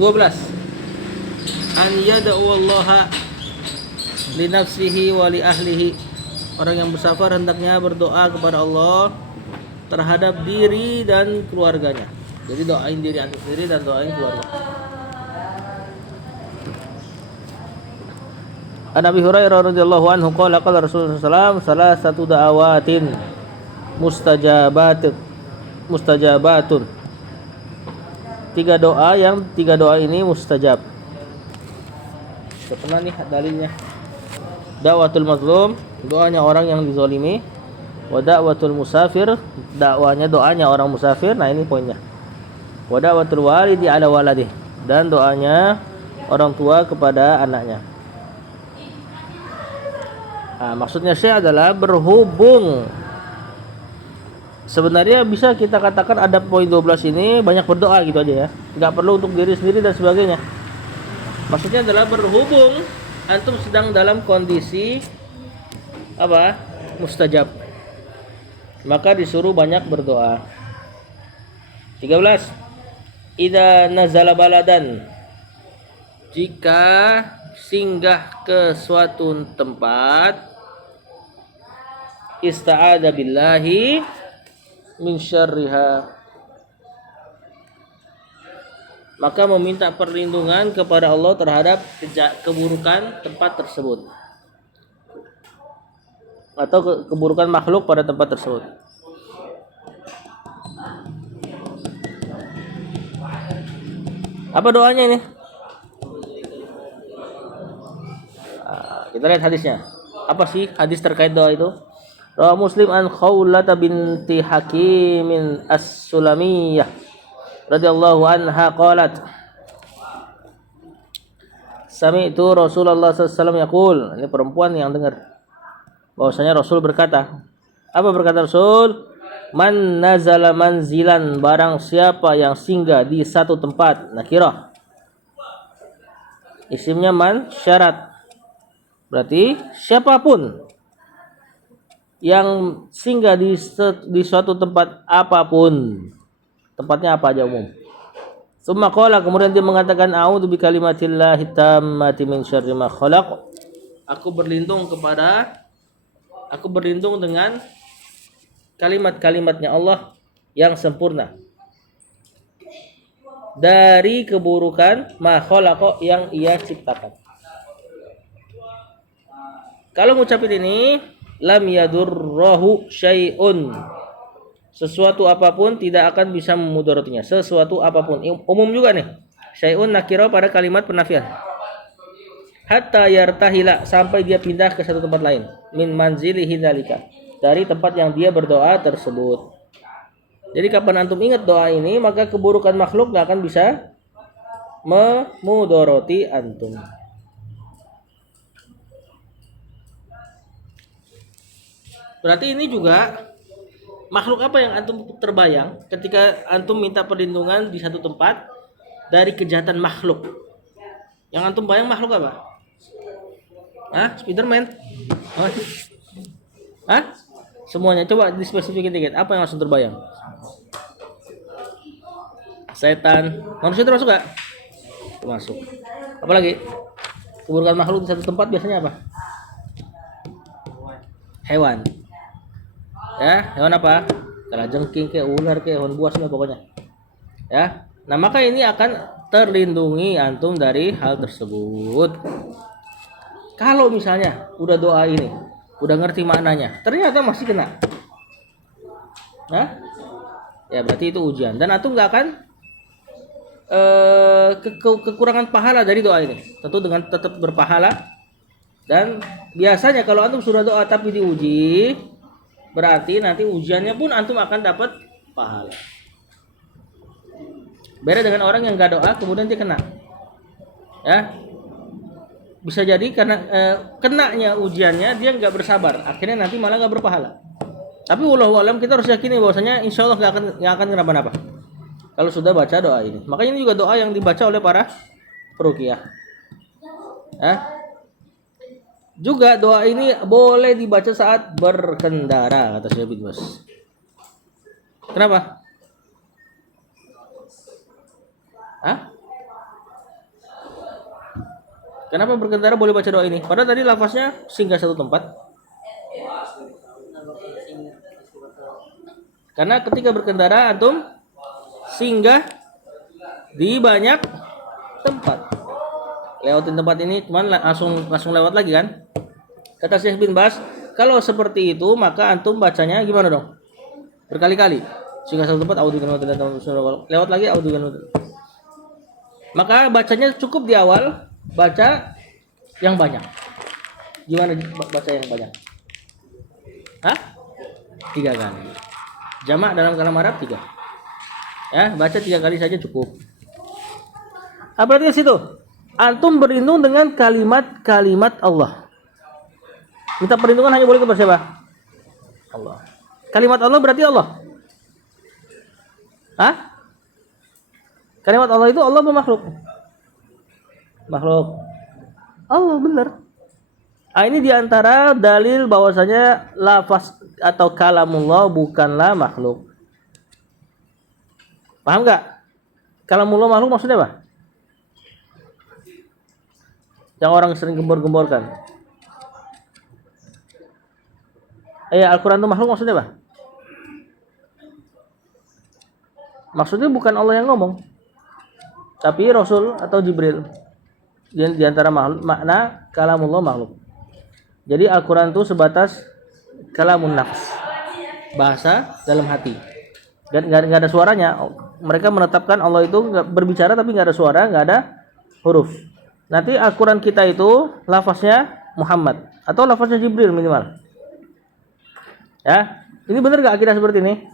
12. An yad'u Allah li nafsihi wa li ahlihi. Orang yang bersafar hendaknya berdoa kepada Allah terhadap diri dan keluarganya. Jadi doain diri antum sendiri dan doain keluarga. An Abi Hurairah radhiyallahu anhu qala qala Rasulullah sallallahu alaihi wasallam salasatu da'awatin mustajabatun. Tiga doa ini mustajab. Sudah pernah nih dalilnya. Da'watul mazlum, doanya orang yang dizalimi. Wa da'watul musafir, doanya orang musafir. Nah, ini poinnya. Wa da'watul walidi ala waladih, dan doanya orang tua kepada anaknya. Nah, maksudnya saya adalah berhubung sebenarnya bisa kita katakan ada poin 12 ini banyak berdoa gitu aja ya. Enggak perlu untuk diri sendiri dan sebagainya. Maksudnya adalah berhubung antum sedang dalam kondisi apa? Mustajab. Maka disuruh banyak berdoa. 13. Idza nazala baladan, jika singgah ke suatu tempat, ista'adza billahi min syarriha, maka meminta perlindungan kepada Allah terhadap keburukan tempat tersebut atau keburukan makhluk pada tempat tersebut. Apa doanya ini? Kita lihat hadisnya. Apa sih hadis terkait doa itu? Rawah Muslim an Khawlah binti Hakim as-Sulamiyah radhiyallahu anha qalat, sami'tu Rasulullah sallallahu alaihi wasallam yaqul. Ini perempuan yang dengar bahwasanya Rasul berkata. Apa berkata Rasul? Man nazala manzilan, barang siapa yang singgah di satu tempat. Nakirah, isimnya man, syarat, berarti siapapun yang singgah di suatu tempat apapun, tempatnya apa aja umum. Summa qala, kemudian dia mengatakan a'udzu bikalimatillahi tammati min syarri ma khalaq. Aku berlindung dengan kalimat-kalimatnya Allah yang sempurna dari keburukan ma khalaqa, yang ia ciptakan. Kalau ngucapin ini, lam yadurruhu syai'un, sesuatu apapun tidak akan bisa memudaratnya. Sesuatu apapun, umum juga nih. Syai'un nakira pada kalimat penafian. Hatta yartahila, sampai dia pindah ke satu tempat lain. Min manzilihi dzalika, dari tempat yang dia berdoa tersebut. Jadi kapan antum ingat doa ini, maka keburukan makhluk gak akan bisa memudoroti antum. Berarti ini juga makhluk apa yang antum terbayang ketika antum minta perlindungan di satu tempat dari kejahatan makhluk? Yang antum bayang makhluk apa? Spiderman? Semuanya, coba dispesifikin dikit. Apa yang langsung terbayang? Setan. Manusia termasuk gak? Termasuk. Apalagi? Keburukan makhluk di satu tempat biasanya apa? Hewan. Ya, hewan apa? Kalajengking kayak ular kayak hewan buas lah pokoknya. Ya. Nah, maka ini akan terlindungi antum dari hal tersebut. Kalau misalnya udah doa ini, udah ngerti maknanya, ternyata masih kena. Ya berarti itu ujian, dan antum nggak akan kekurangan pahala dari doa ini. Tentu dengan tetap berpahala. Dan biasanya kalau antum sudah doa tapi diuji, berarti nanti ujiannya pun antum akan dapat pahala. Beda dengan orang yang nggak doa kemudian dia kena. Ya, bisa jadi karena kenanya ujiannya dia nggak bersabar, akhirnya nanti malah nggak berpahala. Tapi wallahu alam, kita harus yakini bahwasanya insya Allah nggak akan kenapa-napa kalau sudah baca doa ini. Makanya ini juga doa yang dibaca oleh para peruqyah. Juga doa ini boleh dibaca saat berkendara, kata Syekh bin Baz. Kenapa? Kenapa berkendara boleh baca doa ini? Padahal tadi lafaznya singgah satu tempat. Karena ketika berkendara antum singgah di banyak tempat. Lewatin tempat ini cuman langsung lewat lagi kan? Kata Syekh bin Bas, kalau seperti itu maka antum bacanya gimana dong? Berkali-kali. Singgah satu tempat lewat lagi maka bacanya cukup di awal baca yang banyak. Gimana baca yang banyak? Hah? 3 kali. Jamak dalam kalam Arab 3. Ya, baca 3 kali saja cukup. Berarti di situ antum berlindung dengan kalimat-kalimat Allah. Minta perlindungan hanya boleh kepada siapa? Allah. Kalimat Allah berarti Allah. Hah? Kalimat Allah itu Allah apa makhluk? Makhluk. Allah benar. Ini diantara dalil bahwasanya lafaz atau kalamullah bukanlah makhluk. Paham nggak? Kalamullah makhluk maksudnya apa? Yang orang sering gembor-gemborkan. Al-Quran itu makhluk maksudnya apa? Maksudnya bukan Allah yang ngomong, tapi Rasul atau Jibril. Di antara makna kalamullah makhluk. Jadi Al-Quran itu sebatas kalamun nafs, bahasa dalam hati. Dan nggak ada suaranya. Mereka menetapkan Allah itu berbicara tapi nggak ada suara, nggak ada huruf. Nanti Al-Quran kita itu lafaznya Muhammad atau lafaznya Jibril minimal. Ya, ini benar nggak akidah seperti ini?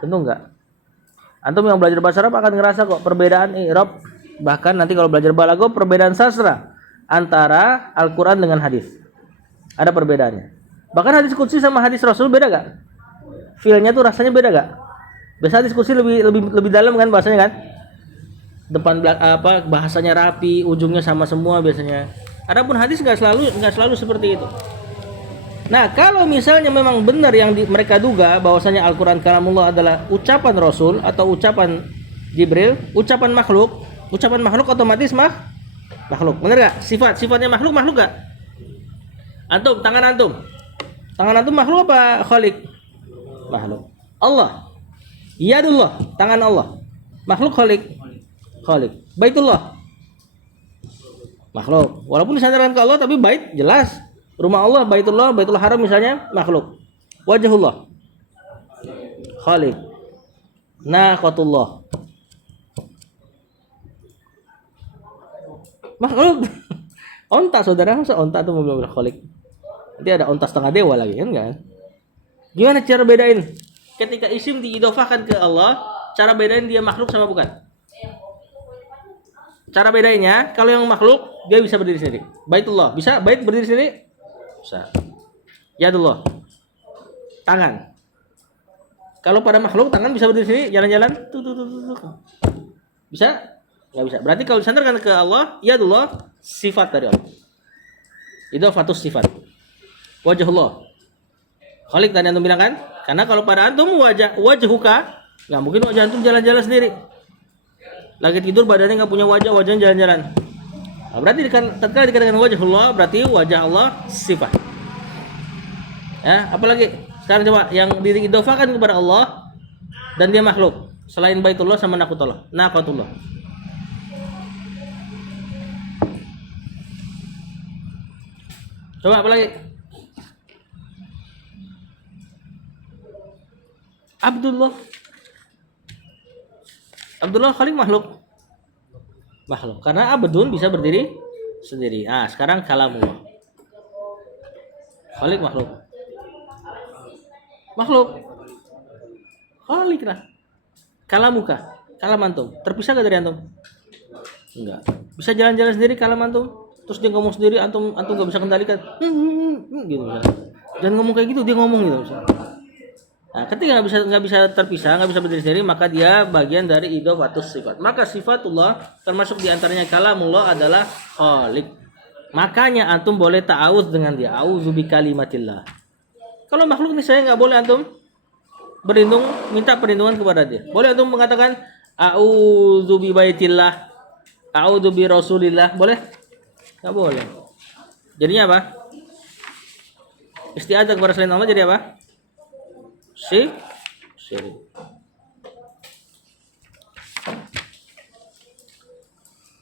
Tentu enggak. Antum yang belajar bahasa Arab akan ngerasa kok perbedaan i'rab, bahkan nanti kalau belajar balaghah perbedaan sastra antara Al-Qur'an dengan hadis. Ada perbedaannya. Bahkan hadis qudsi sama hadis Rasul beda gak? Feel-nya tuh rasanya beda gak? Biasa hadis qudsi lebih dalam kan bahasanya kan? Depan bahasanya rapi, ujungnya sama semua biasanya. Adapun hadis enggak selalu seperti itu. Nah, kalau misalnya memang benar yang mereka duga bahwasanya Al-Qur'an kalamullah adalah ucapan Rasul atau ucapan Jibril, ucapan makhluk otomatis makhluk. Benar enggak? Sifatnya makhluk enggak? Tangan antum makhluk apa khaliq? Makhluk. Allah. Yadullah, tangan Allah. Makhluk khaliq? Khaliq. Baitullah. Makhluk. Walaupun disandarkan ke Allah tapi bait jelas. Rumah Allah, Baitul Haram misalnya makhluk. Wajhullah khaliq. Naqatullah makhluk. Onta saudara, masa onta itu mobil khaliq? Nanti ada onta setengah dewa lagi kan enggak? Gimana cara bedain? Ketika isim diidhofahkan ke Allah, cara bedain dia makhluk sama bukan? Cara bedainnya, kalau yang makhluk dia bisa berdiri sendiri. Baitullah, bisa bait berdiri sendiri? Bisa. Yadullah, tangan. Kalau pada makhluk tangan bisa berdiri sendiri, jalan-jalan tuh. Bisa? Enggak bisa. Berarti kalau disandarkan ke Allah, yadullah sifat dari Allah. Idhofatus sifat. Wajhullah khaliq tadi antum bilang kan? Karena kalau pada antum wajhuka, enggak mungkin wajah antum jalan-jalan sendiri. Lagi tidur badannya enggak punya wajah, wajahnya jalan-jalan. Nah, berarti tatkala dikatakan wajhullah berarti wajah Allah sifat. Ya, apalagi sekarang coba yang diidhofakan kepada Allah dan dia makhluk selain Baitullah sama Naqatullah. Coba apalagi? Abdullah khaliq makhluk. Karena abdun bisa berdiri sendiri. Sekarang kalamullah. Khaliq makhluk. Khaliq lah. Kalamuka, kalam antum. Terpisah gak dari antum? Enggak. Bisa jalan-jalan sendiri kalam antum. Terus dia ngomong sendiri, antum gak bisa kendalikan. Gitu misalnya. Jangan ngomong kayak gitu, dia ngomong gitu misalnya. Nah, ketika nggak bisa terpisah, nggak bisa berdiri sendiri, maka dia bagian dari idhofatus sifat. Maka sifatullah termasuk diantaranya kalamullah adalah khaliq. Makanya antum boleh ta'awudz dengan dia. A'udzu bikalimatillah. Kalau makhluk nih saya nggak boleh antum minta perlindungan kepada dia. Boleh antum mengatakan a'udzu bi baitillah, a'udzu bi rasulillah, boleh? Nggak boleh. Jadinya apa? Isti'adzah kepada selain Allah jadi apa? Syirik.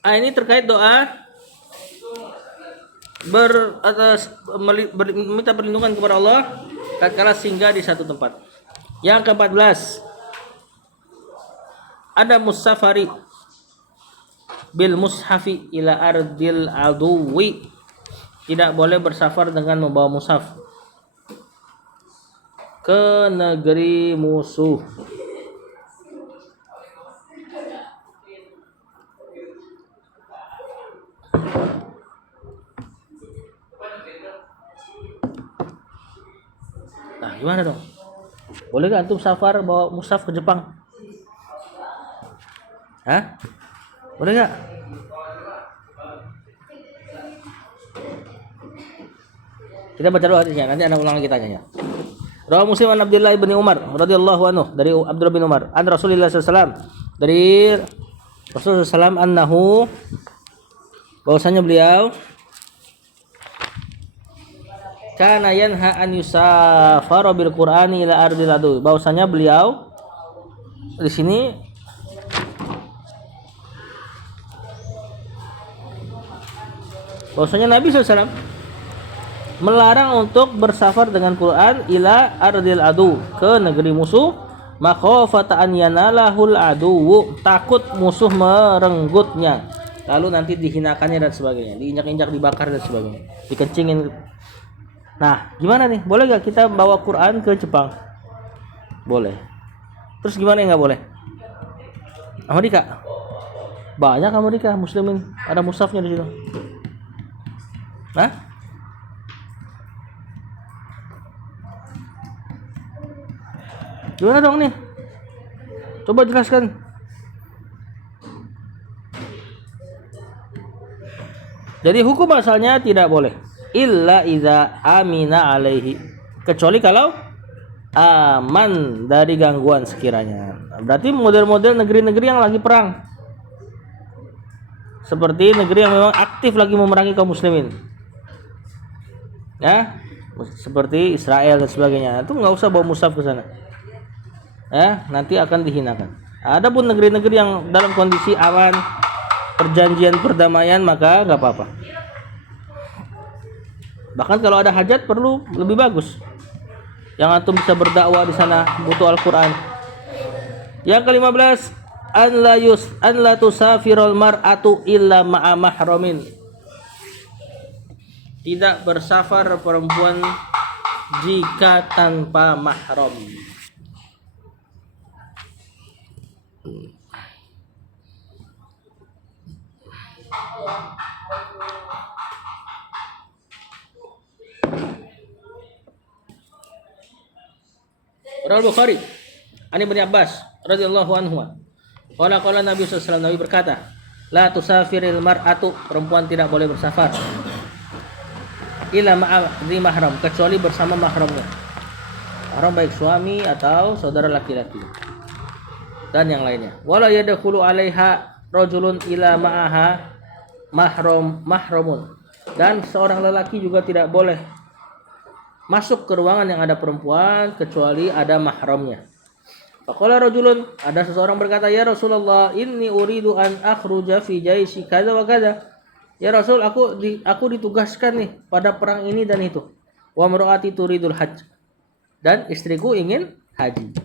Ini terkait doa meminta perlindungan kepada Allah tatkala singgah di satu tempat. Yang ke-14, ada musafari bil mushafi ila ardil aduwi. Tidak boleh bersafar dengan membawa mushaf ke negeri musuh. Nah, gimana dong? Boleh gak antum safar bawa mushaf ke Jepang? Hah? Boleh gak? Kita baca dulu hadisnya, nanti anak ulang lagi tanya. Rawi Muslim an Abdullah bin Umar radhiyallahu anhu, dari Abdullah bin Umar an Rasulullah sallallahu dari Rasulullah sallallahu annahu, bahwasanya beliau kana yanha an yusafara bil Qur'ani ila ardil adu. Bahwasanya beliau di sini bahwasanya Nabi SAW melarang untuk bersafar dengan Quran ila ardil adu, ke negeri musuh, makhafata an yanalahul adu, takut musuh merenggutnya, lalu nanti dihinakannya dan sebagainya, diinjak-injak, dibakar dan sebagainya, dikencingin. Nah, gimana nih? Boleh gak kita bawa Quran ke Jepang? Boleh. Terus gimana yang nggak boleh? Amerika. Banyak Amerika muslimin, ada mushafnya di situ. Hah? Gimana dong nih? Coba jelaskan. Jadi hukum asalnya tidak boleh. Illa iza amina alaihi. Kecuali kalau aman dari gangguan sekiranya. Berarti model-model negeri-negeri yang lagi perang. Seperti negeri yang memang aktif lagi memerangi kaum muslimin. Ya, seperti Israel dan sebagainya. Itu nggak usah bawa mushaf ke sana. Ya, nanti akan dihinakan. Adapun negeri-negeri yang dalam kondisi aman, perjanjian perdamaian, maka nggak apa-apa. Bahkan kalau ada hajat perlu lebih bagus. Yang antum bisa berdakwah di sana, butuh Al-Qur'an. Yang ke-15, an la tusafirul mar'atu illa ma'a mahramin. Tidak bersafar perempuan jika tanpa mahram. Rawal Bukhari Ani bin Abbas radhiyallahu anhu. Qala Nabi sallallahu alaihi wasallam, Nabi berkata, la tusafiril mar'atu, perempuan tidak boleh bersafar illa ma'a mahram, kecuali bersama mahramnya. Mahram baik suami atau saudara laki-laki dan yang lainnya. Wala yadkhulu 'alaiha rajulun ila ma'aha mahramun, dan seorang lelaki juga tidak boleh masuk ke ruangan yang ada perempuan kecuali ada mahramnya. Faqala rajulun, ada seseorang berkata, ya Rasulullah, inni uridu an akhruja fi jaisi kadza wa kadza. Ya Rasul, aku ditugaskan nih pada perang ini dan itu. Wa mar'ati turidul hajj, dan istriku ingin haji.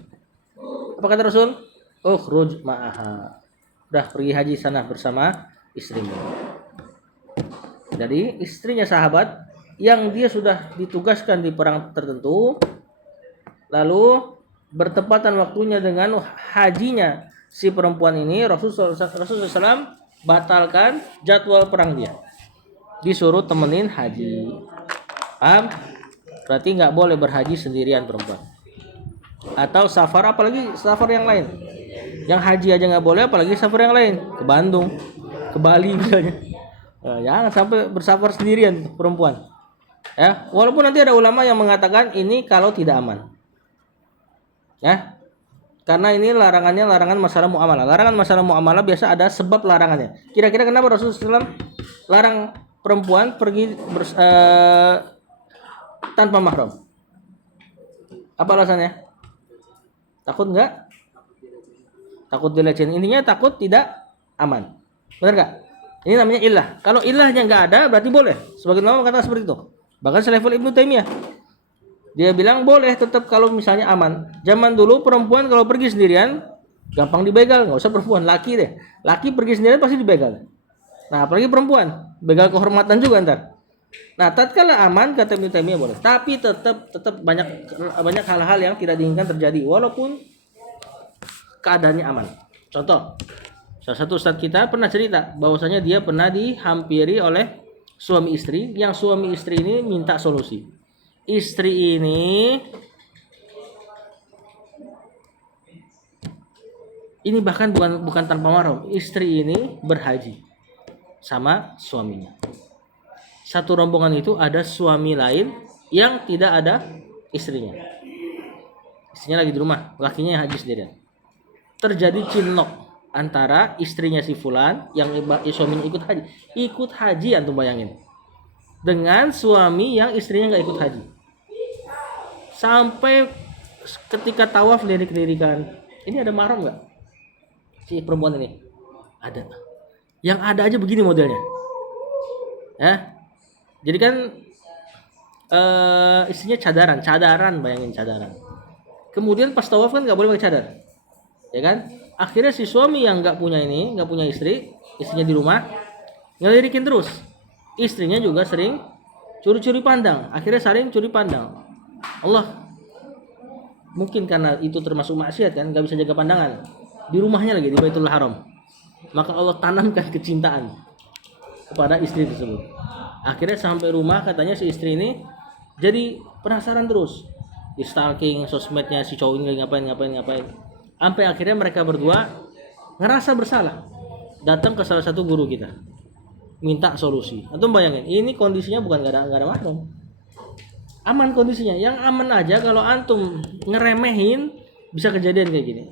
Apa kata Rasul? Ukhruj ma'aha. Udah, pergi haji sana bersama istrimu. Jadi istrinya sahabat yang dia sudah ditugaskan di perang tertentu, lalu bertepatan waktunya dengan hajinya si perempuan ini, Rasulullah SAW batalkan jadwal perang dia, disuruh temenin haji. Paham? Berarti nggak boleh berhaji sendirian perempuan, atau safar, apalagi safar yang lain. Yang haji aja nggak boleh, apalagi safar yang lain, ke Bandung, ke Bali misalnya. Jangan sampai bersafar sendirian perempuan. Ya, walaupun nanti ada ulama yang mengatakan ini kalau tidak aman. Ya. Karena ini larangannya larangan masalah muamalah. Larangan masalah muamalah biasa ada sebab larangannya. Kira-kira kenapa Rasulullah SAW larang perempuan pergi tanpa mahram? Apa alasannya? Takut nggak? Takut dilecehin. Intinya takut tidak aman. Benar nggak? Ini namanya ilah. Kalau ilahnya nggak ada, berarti boleh. Sebagian ulama kata seperti itu. Bahkan selevel Ibnu Taimiyah, dia bilang boleh tetap kalau misalnya aman. Zaman dulu perempuan kalau pergi sendirian gampang dibegal, nggak usah perempuan, laki deh. Laki pergi sendirian pasti dibegal. Nah, apalagi perempuan, begal kehormatan juga ntar. Nah, tatkala aman kata Ibnu Taimiyah boleh. Tapi tetap banyak hal-hal yang tidak diinginkan terjadi walaupun keadaannya aman. Contoh, salah satu ustadz kita pernah cerita bahwasanya dia pernah dihampiri oleh suami istri, yang suami istri ini minta solusi. Istri ini bahkan bukan tanpa mahram. Istri ini berhaji sama suaminya. Satu rombongan itu ada suami lain yang tidak ada istrinya. Istrinya lagi di rumah, lakinya haji sendirian. Terjadi cinlok antara istrinya si fulan yang suaminya ikut haji antum bayangin, dengan suami yang istrinya nggak ikut haji. Sampai ketika tawaf lirik-lirikan, ini ada mahram nggak si perempuan ini? Ada. Yang ada aja begini modelnya, ya. Jadi kan istrinya cadaran, bayangin cadaran. Kemudian pas tawaf kan nggak boleh pakai cadar, ya kan? Akhirnya si suami yang nggak punya istri, istrinya di rumah, ngelirikin terus. Istrinya juga sering curi-curi pandang. Akhirnya saling curi pandang. Allah, mungkin karena itu termasuk maksiat kan, nggak bisa jaga pandangan. Di rumahnya lagi di Baitul Haram. Maka Allah tanamkan kecintaan kepada istri tersebut. Akhirnya sampai rumah katanya si istri ini jadi penasaran terus. Di stalking sosmednya si cowok ini ngapain. Sampai akhirnya mereka berdua ngerasa bersalah. Datang ke salah satu guru kita. Minta solusi. Antum bayangin, ini kondisinya bukan gak ada mahram. Aman kondisinya. Yang aman aja kalau antum ngeremehin bisa kejadian kayak gini.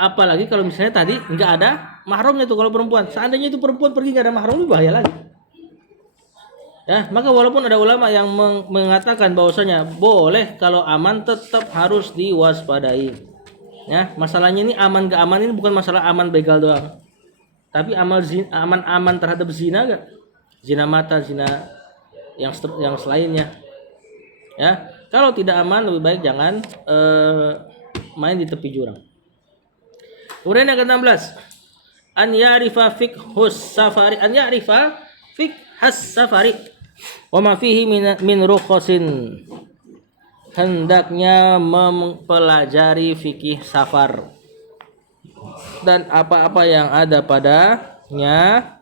Apalagi kalau misalnya tadi nggak ada mahramnya tuh kalau perempuan. Seandainya itu perempuan pergi nggak ada mahram, lebih bahaya lagi. Ya, maka walaupun ada ulama yang mengatakan bahwasanya boleh kalau aman tetap harus diwaspadai. Ya, masalahnya ini aman gak aman ini bukan masalah aman begal doang. Tapi aman terhadap zina gak? Zina mata, zina yang selainnya. Ya, kalau tidak aman lebih baik jangan main di tepi jurang. Kemudian yang ke-16, an ya'rifa fiqhus safari wa ma fihi min rukhasin. Hendaknya mempelajari fikih safar dan apa-apa yang ada padanya,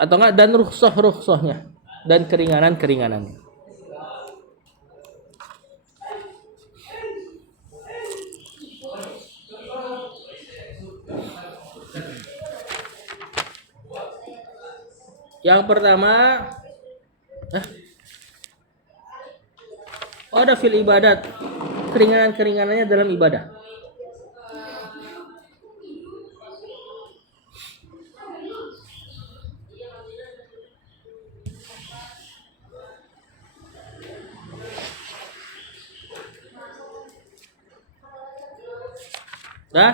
atau enggak, dan rukhsah-rukhsahnya dan keringanan-keringanannya. Yang pertama, ada fil ibadat, keringanan-keringanannya dalam ibadah. Nah,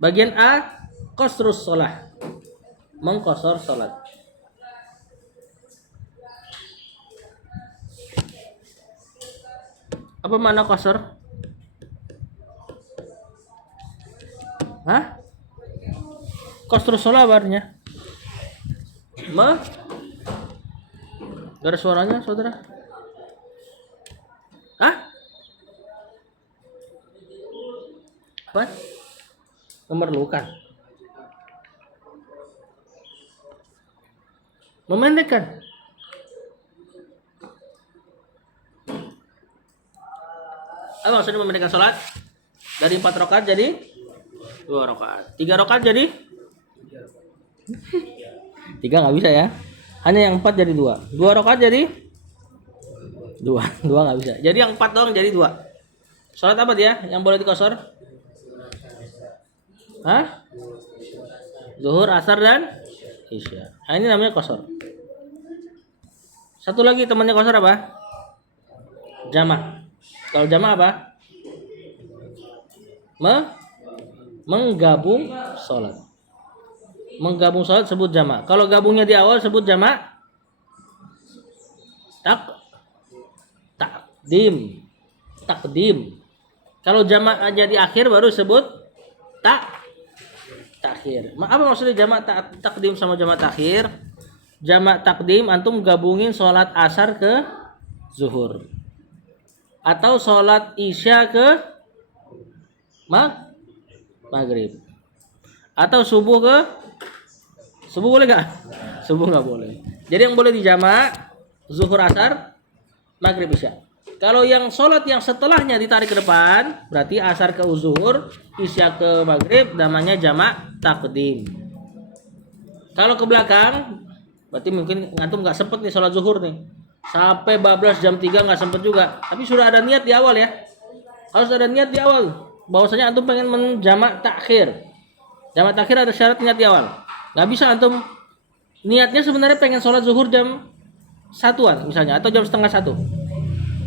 bagian A, qasrus shalah, mengqasar salat. Apa makna qasar? Hah? Qasrus shalah artinya? Gak ada suaranya, saudara? Hah? Apa? Memerlukan. Memendekkan. Apa maksudnya memendekkan sholat? Dari 4 rakaat jadi 2 rakaat. 3 rakaat jadi 3 nggak bisa ya. Hanya yang 4 jadi 2. 2 rakaat jadi 2 nggak bisa. Jadi yang 4 doang jadi 2. Sholat apa dia yang boleh dikosor? Hah? Zuhur, asar, dan isya. Nah, ini namanya qasar. Satu lagi temannya qasar apa? Jamak. Kalau jamak apa? Menggabung sholat. Menggabung sholat sebut jamak. Kalau gabungnya di awal sebut jamak takdim. Takdim. Kalau jamak aja di akhir baru sebut takhir. Apa maksudnya jamak takdim sama jamak takhir? Jamak takdim antum gabungin sholat asar ke zuhur. Atau sholat isya ke maghrib. Atau subuh ke subuh boleh gak? Subuh nggak boleh. Jadi yang boleh dijamak zuhur asar maghrib isya. Kalau yang sholat yang setelahnya ditarik ke depan, berarti asar ke zuhur, isya ke maghrib, namanya jamak takdim. Kalau ke belakang, berarti mungkin antum nggak sempet nih sholat zuhur nih, sampai bablas jam 3 nggak sempet juga. Tapi sudah ada niat di awal ya, harus ada niat di awal. Bahwasanya antum pengen menjamak takhir. Jamak takhir ada syarat niat di awal. Nggak bisa antum niatnya sebenarnya pengen sholat zuhur jam 1-an misalnya, atau jam setengah 1.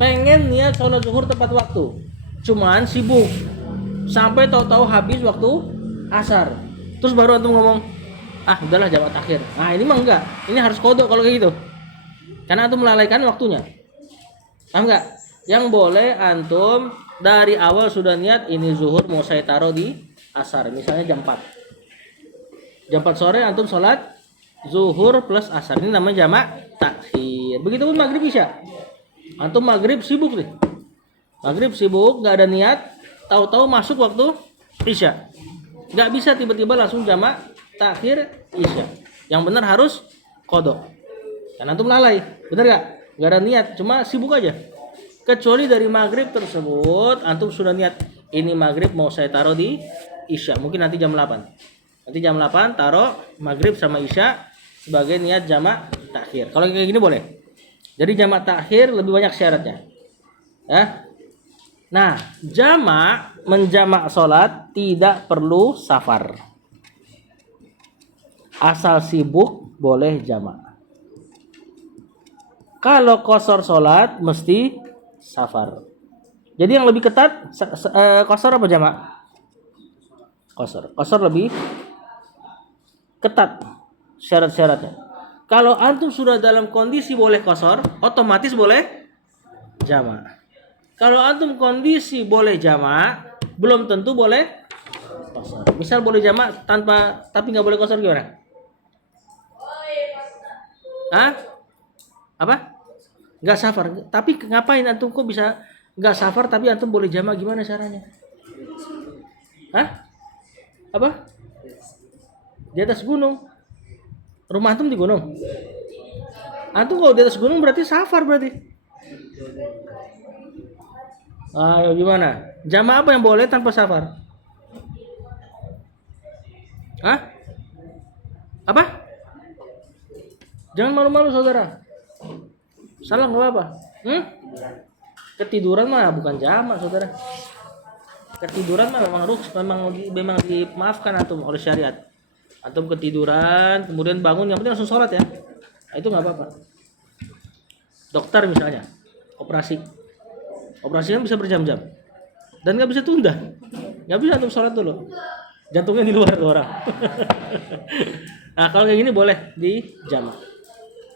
Pengen niat sholat zuhur tepat waktu, cuman sibuk sampai tahu-tahu habis waktu asar, terus baru antum ngomong udahlah jamak takhir. Nah ini mah enggak, ini harus kodok kalau kayak gitu, karena antum melalaikan waktunya. Paham enggak? Yang boleh antum dari awal sudah niat ini zuhur mau saya taruh di asar, misalnya jam 4 sore antum sholat zuhur plus asar, ini namanya jamak takhir. Begitupun maghrib isya. Antum maghrib sibuk nih, maghrib sibuk nggak ada niat, tahu-tahu masuk waktu isya, nggak bisa tiba-tiba langsung jamak takhir isya. Yang benar harus qadha, karena antum lalai, benar nggak ada niat, cuma sibuk aja. Kecuali dari maghrib tersebut antum sudah niat ini maghrib mau saya taruh di isya, mungkin nanti jam 8. Nanti jam 8 taruh maghrib sama isya sebagai niat jamak takhir. Kalau kayak gini boleh. Jadi jamak takhir lebih banyak syaratnya. Ya. Nah, menjamak sholat tidak perlu safar. Asal sibuk boleh jamak. Kalau qasar sholat mesti safar. Jadi yang lebih ketat qasar apa jamak? Qasar. Qasar lebih ketat syarat-syaratnya. Kalau antum sudah dalam kondisi boleh qasar, otomatis boleh jamak. Kalau antum kondisi boleh jamak, belum tentu boleh qasar. Misal boleh jamak tapi nggak boleh qasar gimana? Apa? Nggak safar. Tapi ngapain antum kok bisa nggak safar tapi antum boleh jamak, gimana caranya? Apa? Di atas gunung. Rumah antum di gunung. Antum kalau di atas gunung berarti safar berarti. Ayo gimana? Jamak apa yang boleh tanpa safar? Apa? Jangan malu-malu saudara. Salah nggak apa-apa. Ketiduran mah bukan jamak saudara. Ketiduran mah memang dimaafkan antum oleh syariat. Antum ketiduran, kemudian bangun, yang penting langsung sholat ya. Nah, itu nggak apa-apa. Dokter misalnya, operasi kan bisa berjam-jam, dan nggak bisa tunda, nggak bisa antum sholat dulu, jantungnya di luar orang. Nah kalau kayak gini boleh di jamak.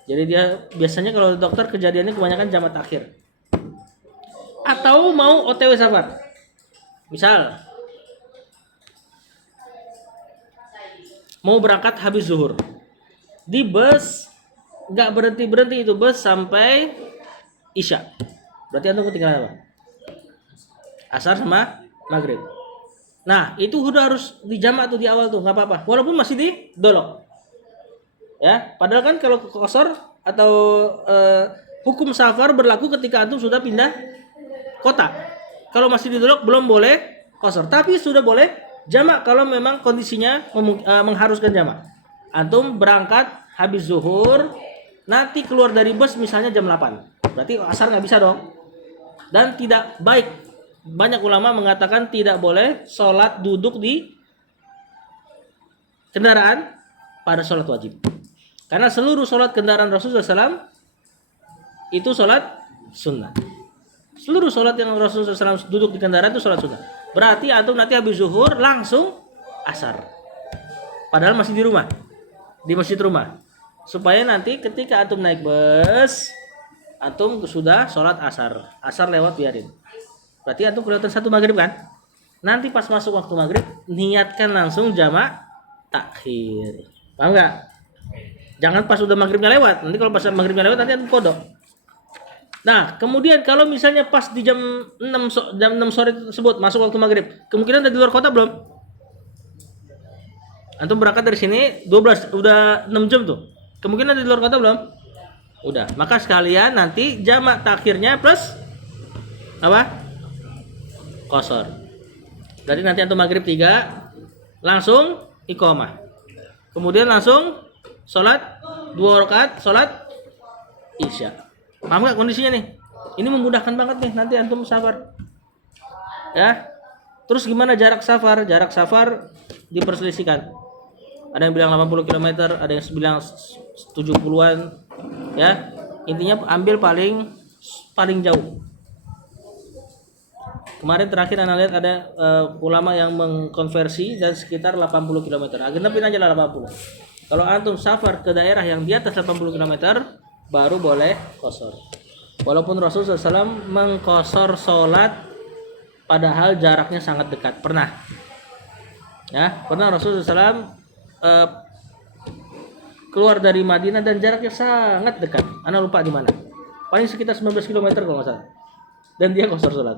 Jadi dia biasanya kalau dokter kejadiannya kebanyakan jamak takhir. Atau mau OTW safar, misal mau berangkat habis zuhur, di bus nggak berhenti itu bus sampai isya, berarti antum ketinggalan apa? Asar sama maghrib. Nah itu udah harus dijamak tuh di awal tuh, nggak apa-apa, walaupun masih di dolok ya. Padahal kan kalau qasar atau hukum safar berlaku ketika antum sudah pindah kota. Kalau masih di dolok belum boleh qasar, tapi sudah boleh jamak kalau memang kondisinya mengharuskan jamak. Antum berangkat habis zuhur, nanti keluar dari bus misalnya jam 8. Berarti asar nggak bisa dong. Dan tidak baik. Banyak ulama mengatakan tidak boleh sholat duduk di kendaraan pada sholat wajib. Karena seluruh sholat kendaraan Rasulullah SAW itu sholat sunnah. Seluruh sholat yang Rasulullah SAW duduk di kendaraan itu sholat sunnah. Berarti antum nanti habis zuhur langsung asar. Padahal masih di rumah, di masjid rumah. Supaya nanti ketika antum naik bus, antum sudah sholat asar. Asar lewat biarin. Berarti antum kelihatan satu maghrib kan? Nanti pas masuk waktu maghrib, niatkan langsung jamak takhir. Paham nggak? Jangan pas udah maghribnya lewat. Nanti kalau pas maghribnya lewat nanti antum kodok. Nah, kemudian kalau misalnya pas di jam 6 sore tersebut masuk waktu maghrib, kemungkinan udah di luar kota belum? Antum berangkat dari sini 12, udah 6 jam tuh. Kemungkinan udah di luar kota belum? Udah. Maka sekalian nanti jamak takhirnya plus apa? Qashar. Jadi nanti antum maghrib 3 langsung iqamah. Kemudian langsung sholat 2 rakaat sholat isya. Paham nggak kondisinya nih? Ini memudahkan banget nih nanti antum safar. Ya. Terus gimana jarak safar? Jarak safar diperselisihkan. Ada yang bilang 80 km, ada yang bilang 70-an. Ya. Intinya ambil paling jauh. Kemarin terakhir anda lihat ada ulama yang mengkonversi dan sekitar 80 km. Genepin aja lah 80. Kalau antum safar ke daerah yang di atas 80 km baru boleh qashar. Walaupun Rasulullah SAW mengqashar sholat padahal jaraknya sangat dekat. Pernah. Ya, pernah Rasulullah SAW keluar dari Madinah dan jaraknya sangat dekat. Anda lupa di mana. Paling sekitar 19 km kalau nggak salah. Dan dia qashar sholat.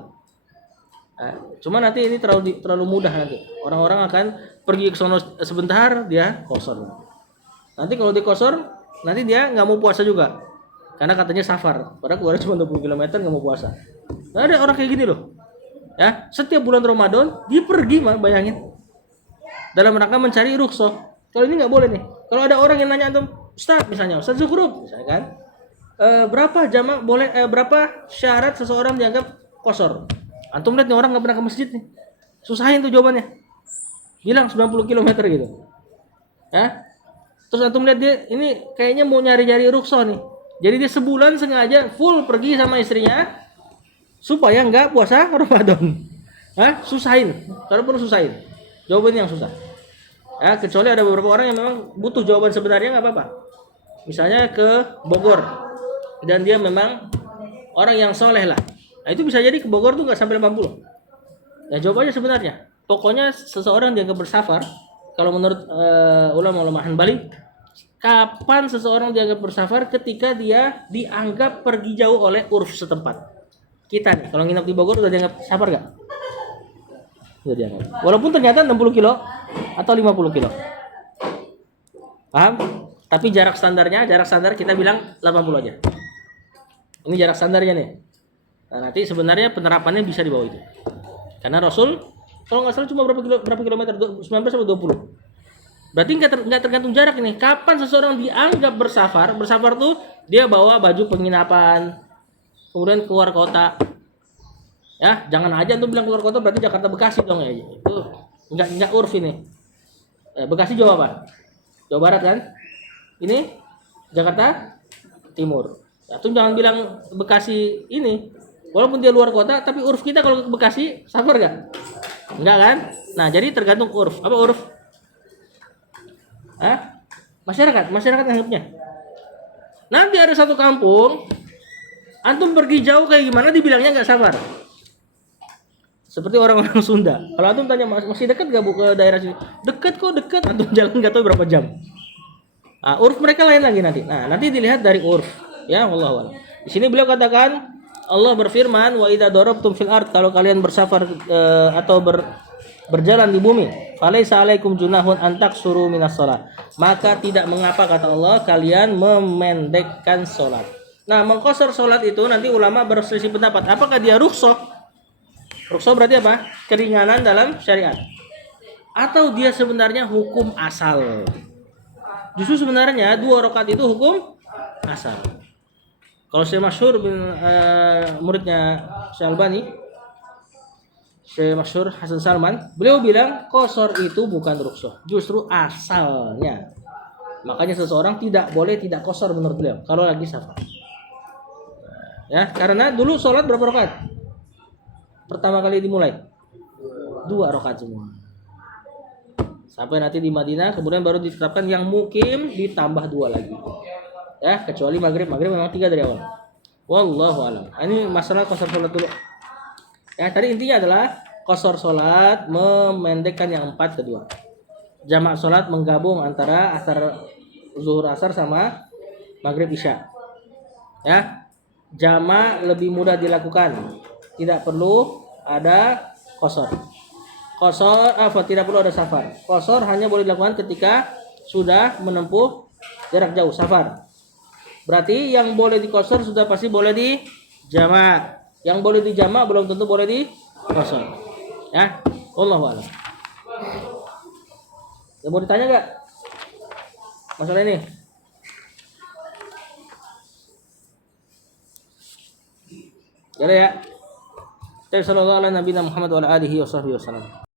Nah, cuma nanti ini terlalu mudah nanti. Orang-orang akan pergi ke sono sebentar dia qashar. Nanti kalau di qashar nanti dia nggak mau puasa juga. Karena katanya safar. Padahal keluarnya cuma 20 km nggak mau puasa. Nah, ada orang kayak gini loh. Ya, setiap bulan Ramadan dia pergi mah bayangin. Dalam rangka mencari rukhsah. Kalau ini nggak boleh nih. Kalau ada orang yang nanya antum, Ustaz misalnya, Ustaz Zuhrub misalnya kan. Berapa jamak boleh berapa syarat seseorang dianggap qashar? Antum lihat nih orang nggak pernah ke masjid nih, susahin tuh jawabannya, bilang 90 km gitu, ya. Terus antum lihat dia ini kayaknya mau nyari-nyari rukhsah nih, jadi dia sebulan sengaja full pergi sama istrinya supaya nggak puasa Ramadan, susahin, kalau perlu susahin, jawabannya yang susah, ya. Kecuali ada beberapa orang yang memang butuh jawaban sebenarnya nggak apa-apa, misalnya ke Bogor dan dia memang orang yang soleh lah. Nah, itu bisa jadi ke Bogor tuh nggak sampai 80. Ya jawabannya sebenarnya, pokoknya seseorang dianggap bersafar. Kalau menurut ulama-ulama Hanbali, kapan seseorang dianggap bersafar? Ketika dia dianggap pergi jauh oleh urf setempat. Kita nih, kalau nginep di Bogor udah dianggap safar nggak? Udah dianggap. Walaupun ternyata 60 kilo atau 50 kilo. Paham? Tapi jarak standar kita bilang 80 aja. Ini jarak standarnya nih. Nah, nanti sebenarnya penerapannya bisa di bawah itu. Karena Rasul kalau nggak salah cuma berapa kilometer, 19 sampai 20. Berarti nggak tergantung jarak ini. Kapan seseorang dianggap bersafar? Bersafar tuh dia bawa baju penginapan, kemudian keluar kota. Ya, jangan aja tuh bilang keluar kota berarti Jakarta Bekasi dong ya. Itu nggak urf ini. Bekasi Jawa apa? Jawa Barat kan? Ini Jakarta Timur. Ya, tuh jangan bilang Bekasi ini. Walaupun dia luar kota, tapi urf kita kalau ke Bekasi safar gak? Enggak kan? Nah, jadi tergantung urf. Apa urf? Masyarakat anggapnya. Nanti ada satu kampung, antum pergi jauh kayak gimana dibilangnya nggak safar. Seperti orang-orang Sunda. Kalau antum tanya masih dekat gak bu ke daerah sini? Dekat kok, dekat. Antum jalan nggak tahu berapa jam. Nah, urf mereka lain lagi nanti. Nah, nanti dilihat dari urf. Ya, Allah. Di sini beliau katakan Allah berfirman, wa idza darabtum fil ard, kalau kalian bersafar atau berjalan di bumi, falaisa alaikum junahun an taksuru minas shalah, maka tidak mengapa kata Allah kalian memendekkan salat. Nah, mengqashar salat itu nanti ulama berselisih pendapat, apakah dia rukhsah? Rukhsah berarti apa? Keringanan dalam syariat. Atau dia sebenarnya hukum asal. Justru sebenarnya 2 rakaat itu hukum asal. Kalau Syekh Masyhur muridnya Syekh Albani, Syekh Masyhur Hasan Salman, beliau bilang qashar itu bukan rukhsah, justru asalnya. Makanya seseorang tidak boleh tidak qasar menurut beliau kalau lagi safar. Ya, karena dulu sholat berapa rakaat? Pertama kali dimulai 2 rakaat semua. Sampai nanti di Madinah kemudian baru ditetapkan yang mukim ditambah 2 lagi. Ya, kecuali maghrib memang 3 dari awal. Wallahu a'lam. Ini masalah qasar sholat dulu. Ya, tadi intinya adalah qasar sholat memendekkan yang 4 ke 2. Jamak sholat menggabung antara zuhur asar sama maghrib isya. Ya, jamak lebih mudah dilakukan. Tidak perlu ada qasar. Tidak perlu ada safar. Qasar hanya boleh dilakukan ketika sudah menempuh jarak jauh safar. Berarti yang boleh di qasar sudah pasti boleh di jamak. Yang boleh di jamak belum tentu boleh di qasar. Ya, wallahu a'lam. Yang mau ditanya enggak? Masalah ini. Jadi ya. Sallallahu alaihi Muhammad wa ala alihi wasallam.